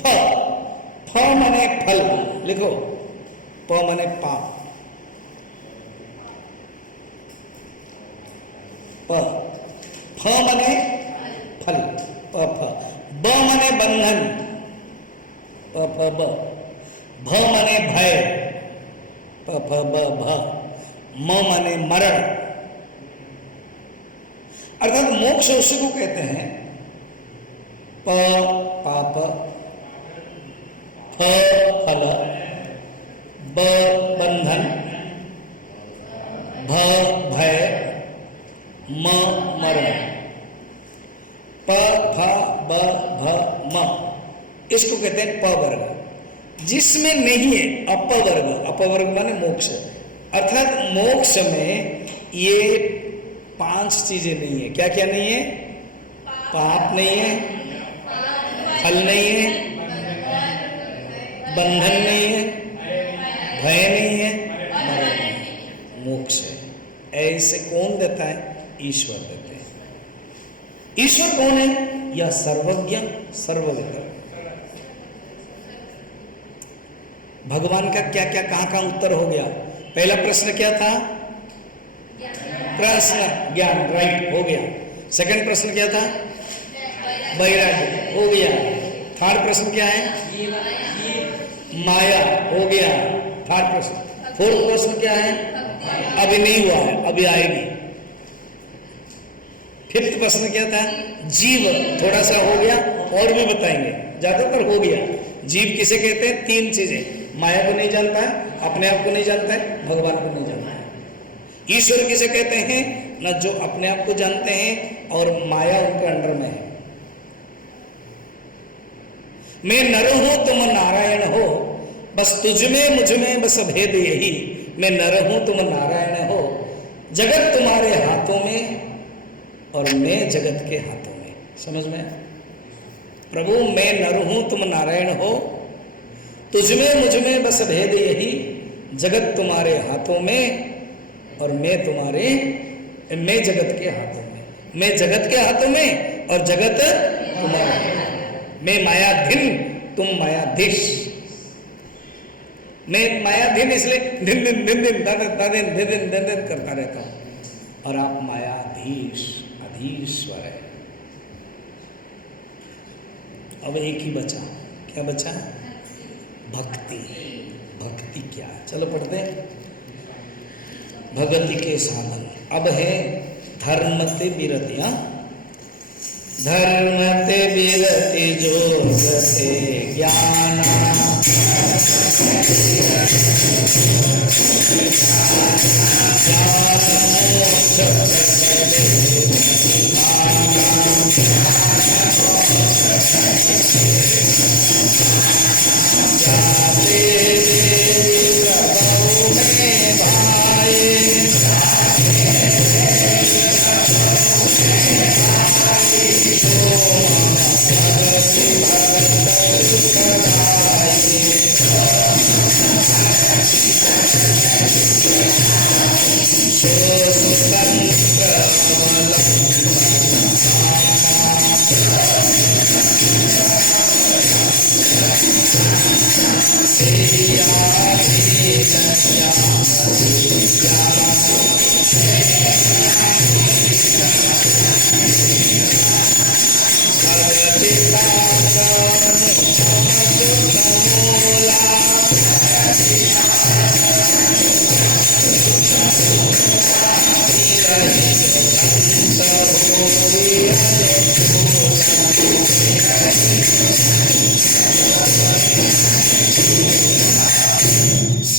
फ, फ माने फल। लिखो, प माने पाप, प, फ मने फल, प फ, ब मने बंधन, प फ ब, भ मने भय, प फ ब भ, म मने मरण। अर्थात मोक्ष उसी को कहते हैं प पाप, फ फल, ब बंधन, भ भय, म मरण। प फ ब भ म इसको कहते हैं प वर्ग। जिसमें नहीं है अपवर्ग, अपवर्ग माने मोक्ष, अर्थात मोक्ष में ये 5 चीजें नहीं है। क्या क्या नहीं है? पाप नहीं है, फल नहीं है, बंधन नहीं है, भय नहीं है, मरण नहीं है, मोक्ष है। ऐसे कौन देता है? ईश्वर देते हैं। ईश्वर कौन है? यह सर्वज्ञ सर्वविद। भगवान का क्या क्या कहाँ कहाँ उत्तर हो गया? पहला प्रश्न क्या था? प्रश्न ज्ञान, राइट, हो गया। सेकंड प्रश्न क्या था? वैराग्य, हो गया। थर्ड प्रश्न क्या है? माया, हो गया। थर्ड प्रश्न। फोर्थ प्रश्न क्या है? अभी नहीं हुआ है, अभी आएगी। फिफ्थ प्रश्न क्या था? जीव, थोड़ा सा हो गया, और भी बताएंगे, ज्यादातर हो गया। जीव किसे कहते हैं? 3 चीजें। माया को नहीं जानता है, अपने आप को नहीं जानता है, भगवान को नहीं जानता है। ईश्वर किसे कहते हैं? ना जो अपने आप को जानते हैं और माया उनके अंडर में है। मैं नर हूं तुम नारायण हो, बस तुझ में मुझ में बस भेद यही। मैं नर हूं तुम नारायण हो, जगत तुम्हारे हाथों में और मैं जगत के हाथों में। समझ में? प्रभु मैं नर हूं तुम नारायण हो, तुझ में मुझ में बस भेद यही। जगत तुम्हारे हाथों में और मैं जगत के हाथों में। मैं जगत के हाथों में और जगत तुम्हारे। मैं मायाधीन, तुम मायाधीश। मैं मायाधीन इसलिए दिन दिन दिन दिन दिन करता रहता हूं, और आप मायाधीश, अधीश्वर है। अब एक ही बचा। क्या बचा? भक्ति। भक्ति क्या है? चलो पढ़ते हैं। भगति के साधन। अब है धर्म ते विरति। धर्म ते विरति जोग ते ज्ञान,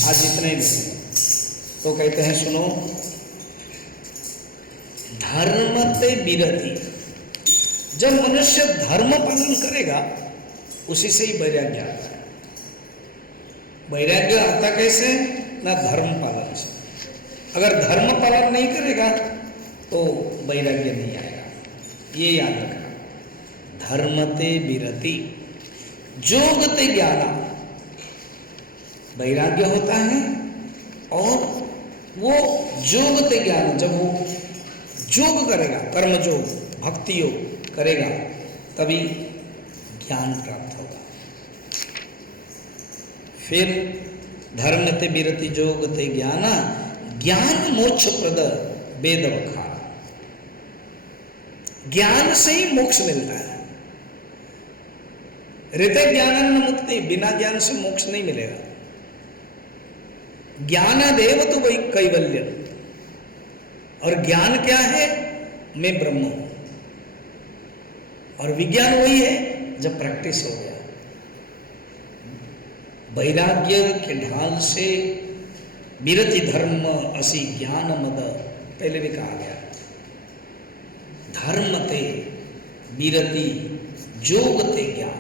आज इतने ही तो कहते हैं, सुनो, धर्म ते विरति। जब मनुष्य धर्म पालन करेगा उसी से ही वैराग्य आता है। वैराग्य आता कैसे? ना धर्म पालन से। अगर धर्म पालन नहीं करेगा तो वैराग्य नहीं आएगा। ये याद रखना। धर्म ते विरति जोग ते ज्ञान। वैराग्य होता है और वो जोग ते ज्ञान। जब वो जोग करेगा, कर्म जोग, भक्ति योग करेगा, तभी ज्ञान प्राप्त होगा। फिर धर्म ते विरति जोग ते ज्ञान, ज्ञान मोक्ष प्रद वेद वखार। ज्ञान से ही मोक्ष मिलता है। ऋते ज्ञानन न मुक्ति, बिना ज्ञान से मोक्ष नहीं मिलेगा। ज्ञानादेव तो वही कैवल्य, और ज्ञान क्या है? मैं ब्रह्म हूं। और विज्ञान वही है जब प्रैक्टिस हो गया, वैराग्य के ढाल से विरति धर्म असी ज्ञान मद, पहले भी कहा गया, धर्म ते विरति जोग ते ज्ञान,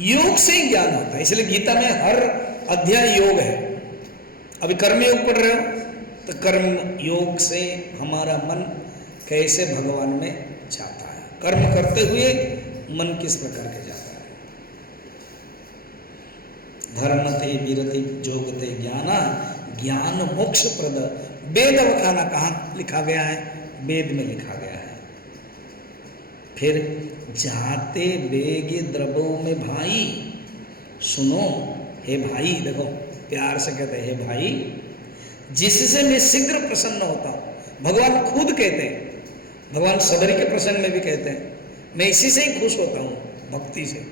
योग से ही ज्ञान होता है। इसलिए गीता में हर अध्याय योग है। अभी कर्म योग पढ़ रहे हो तो कर्म योग से हमारा मन कैसे भगवान में जाता है, कर्म करते हुए मन किस प्रकार के जाता है। धर्म ते विरति जोगते ज्ञाना, ज्ञान मोक्ष प्रद। वेद वखाना कहाँ लिखा गया है? वेद में लिखा गया है। फिर जाते वेगे द्रवो में भाई, सुनो हे भाई, देखो प्यार से कहते हैं हे भाई, जिससे मैं शीघ्र प्रसन्न होता हूं। भगवान खुद कहते हैं, भगवान सबरी के प्रसंग में भी कहते हैं, मैं इसी से ही खुश होता हूं, भक्ति से,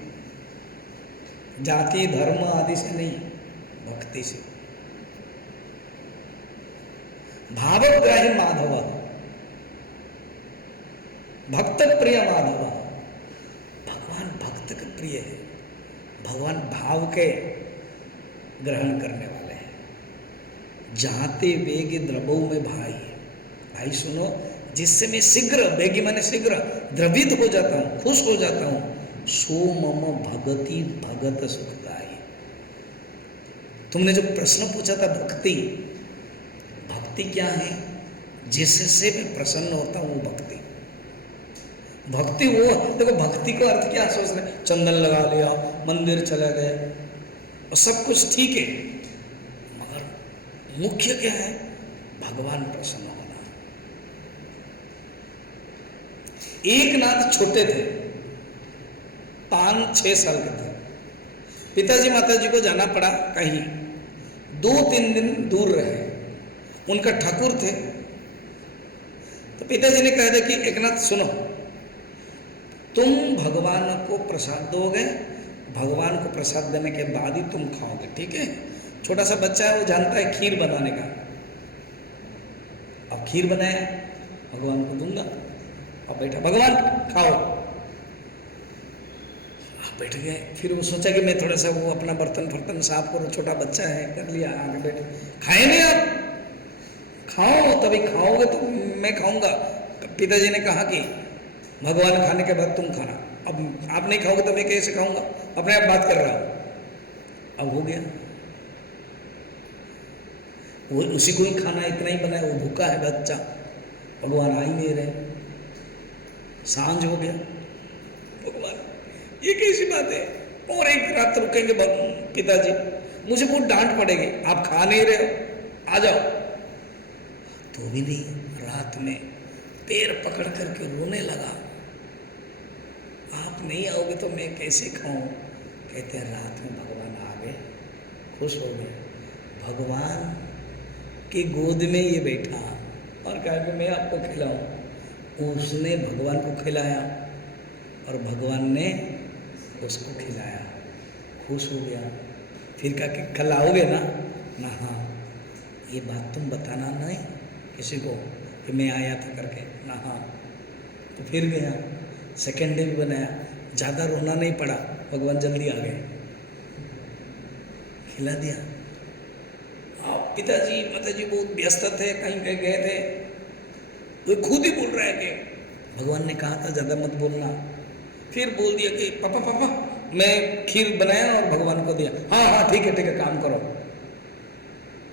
जाति धर्म आदि से नहीं, भक्ति से। भावग्राही माधव, भक्त प्रिय माधव, भगवान भक्त के प्रिय है, भगवान भाव के ग्रहण करने वाले हैं। जाते वेग द्रवों में भाई, भाई सुनो, जिससे मैं शीघ्र, वेगी माने शीघ्र, द्रवित हो जाता हूं, खुश हो जाता हूं, सो मम भगति भगत सुखदाई। तुमने जो प्रश्न पूछा था भक्ति, भक्ति क्या है? जिससे मैं प्रसन्न होता हूं वो भक्ति। भक्ति वो, देखो भक्ति का अर्थ क्या सोच रहे, चंदन लगा लिया, मंदिर चले गए, और सब कुछ ठीक है, मगर मुख्य क्या है? भगवान प्रसन्न होना। एक नाथ छोटे थे, 5-6 साल के थे, पिताजी माताजी को जाना पड़ा कहीं, 2-3 दिन दूर रहे, उनका ठाकुर थे। तो पिताजी ने कहा था कि एक नाथ सुनो, तुम भगवान को प्रसाद दोगे, भगवान को प्रसाद देने के बाद ही तुम खाओगे, ठीक है? छोटा सा बच्चा है, वो जानता है खीर बनाने का। अब खीर बनाया, भगवान को दूंगा, अब बैठा, भगवान खाओ, बैठ गए। फिर वो सोचा कि मैं थोड़ा सा वो अपना बर्तन साफ करो, छोटा बच्चा है, कर लिया, आगे बैठे, खाए नहीं आप, खाओ तभी खाओगे तो मैं खाऊंगा। पिताजी ने कहा कि भगवान खाने के बाद तुम खाना, अब आप नहीं खाओगे तो मैं कैसे खाऊंगा? अपने आप बात कर रहा हूं। अब हो गया, वो उसी को ही खाना इतना ही बनाया, वो भूखा है बच्चा, भगवान आ ही नहीं रहे। सांझ हो गया, भगवान ये कैसी बात है, और एक रात रुकेंगे पिताजी, मुझे बहुत डांट पड़ेगी, आप खा नहीं रहे हो, आ जाओ। तो भी नहीं, रात में पैर पकड़ करके रोने लगा, आप नहीं आओगे तो मैं कैसे खाऊं? कहते हैं रात में भगवान आ गए, खुश हो गए, भगवान की गोद में ये बैठा और कहा कि मैं आपको खिलाऊं। उसने भगवान को खिलाया और भगवान ने उसको खिलाया, खुश हो गया। फिर कहा कि कल आओगे ना? ना, हाँ। ये बात तुम बताना नहीं किसी को कि मैं आया था करके, ना, हाँ। तो फिर गया, सेकेंड डे भी बनाया, ज़्यादा रोना नहीं पड़ा, भगवान जल्दी आ गए, खिला दिया। पिताजी माताजी बहुत व्यस्त थे, कहीं पे गए थे, वो खुद ही बोल रहा है कि भगवान ने कहा था ज़्यादा मत बोलना। फिर बोल दिया कि पापा पापा मैं खीर बनाया और भगवान को दिया। हाँ हाँ ठीक है काम करो।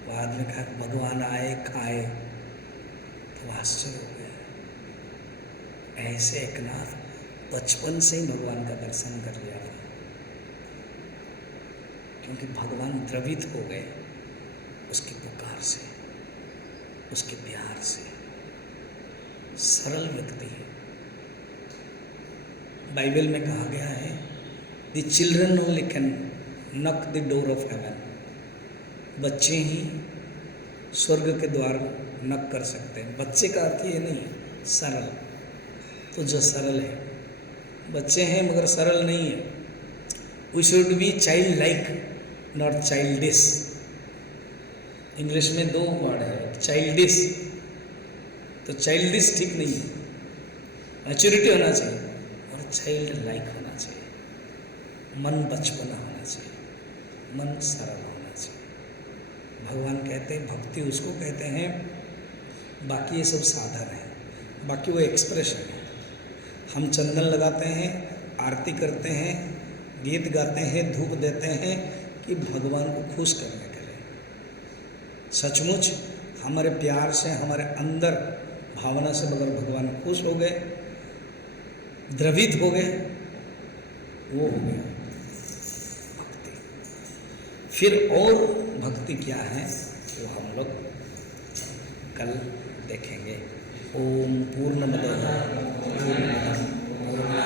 बाद में कहा भगवान आए खाए तो आश्चर्य हो गया, ऐसे एक नाथ बचपन से ही भगवान का दर्शन कर लिया था, क्योंकि भगवान द्रवित हो गए उसकी पुकार से, उसके प्यार से। सरल व्यक्ति है। बाइबल में कहा गया है the children only can knock the door of haven, बच्चे ही स्वर्ग के द्वार नॉक कर सकते हैं। बच्चे का अर्थ ये नहीं, सरल। तो जो सरल है, बच्चे हैं मगर सरल नहीं है। We should be child like not childish. English में 2 वर्ड है, चाइल्डिश, तो चाइल्डिश ठीक नहीं है, मैच्योरिटी होना चाहिए, और चाइल्ड लाइक होना चाहिए, मन बचपना होना चाहिए, मन सरल होना चाहिए। भगवान कहते हैं भक्ति उसको कहते हैं, बाकी ये सब साधन है, बाकी वो एक्सप्रेशन है। हम चंदन लगाते हैं, आरती करते हैं, गीत गाते हैं, धूप देते हैं कि भगवान को खुश करने के लिए। सचमुच हमारे प्यार से, हमारे अंदर भावना से अगर भगवान खुश हो गए, द्रवित हो गए, वो हो गया भक्ति। फिर और भक्ति क्या है वो हम लोग कल देखेंगे। ओम पूर्णमदः पूर्णमिदं पूर्णात्